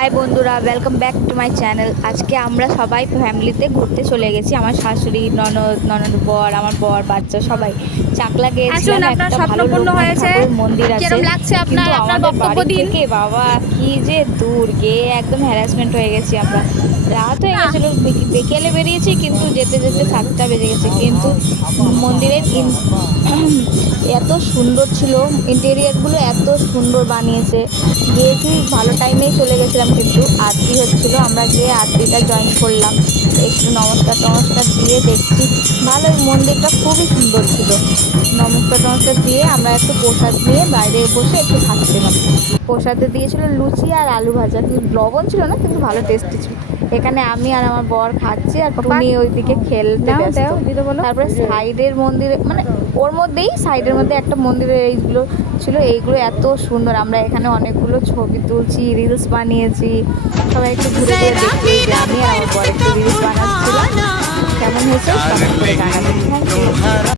High বন্ধুরা, welcome back to my channel. আজকে আমরা সবাই ফ্যামিলিতে ঘুরতে চলে গেছি। আমার শাশুড়ি, ননদ বর, আমার বর, বাচ্চা সবাই চাকলা গিয়েছিলাম। একটা ভালো লোকনাথ ঠাকুরের মন্দির আছে, কিন্তু আমাদের বাড়ি থেকে বাবা কি যে দূর, গিয়ে একদম হ্যারাসমেন্ট হয়ে গেছি আমরা। রাত হয়ে গেছিল, বিকেলে বেরিয়েছি, কিন্তু যেতে যেতে 7টা বেজে গেছে। কিন্তু মন্দিরের এত সুন্দর ছিল, ইন্টেরিয়ারগুলো এত সুন্দর বানিয়েছে। গিয়েছি ভালো টাইমেই চলে গেছিলাম, কিন্তু আরতি হচ্ছিল, আমরা গিয়ে আরতিটা জয়েন করলাম। একটু নমস্কার দিয়ে দেখছি, ভালোই মন্দিরটা খুবই সুন্দর ছিল। নমস্কার দিয়ে আমরা একটু প্রসাদ নিয়ে বাইরে বসে একটু খাচ্ছিলাম। প্রসাদে দিয়েছিল লুচি আর আলু ভাজা, কিন্তু লবণ ছিল না, কিন্তু ভালো টেস্টি ছিল। এখানে আমি আর আমার বর খাচ্ছি, আর টুনি ওইদিকে খেলতে ব্যস্ত। তারপরে সাইডের মন্দিরে, মানে ওর মধ্যেই সাইডের মধ্যে একটা মন্দিরের এইগুলো ছিল, এইগুলো এত সুন্দর। আমরা এখানে অনেকগুলো ছবি তুলছি, রিলস বানিয়েছি। সবাই একটু ঘুরে ঘুরে দেখছি যে আমি আর আমার বর একটু রিলস বানাচ্ছিলাম। কেমন হয়েছে কমেন্ট করে জানাবেন। Thank you.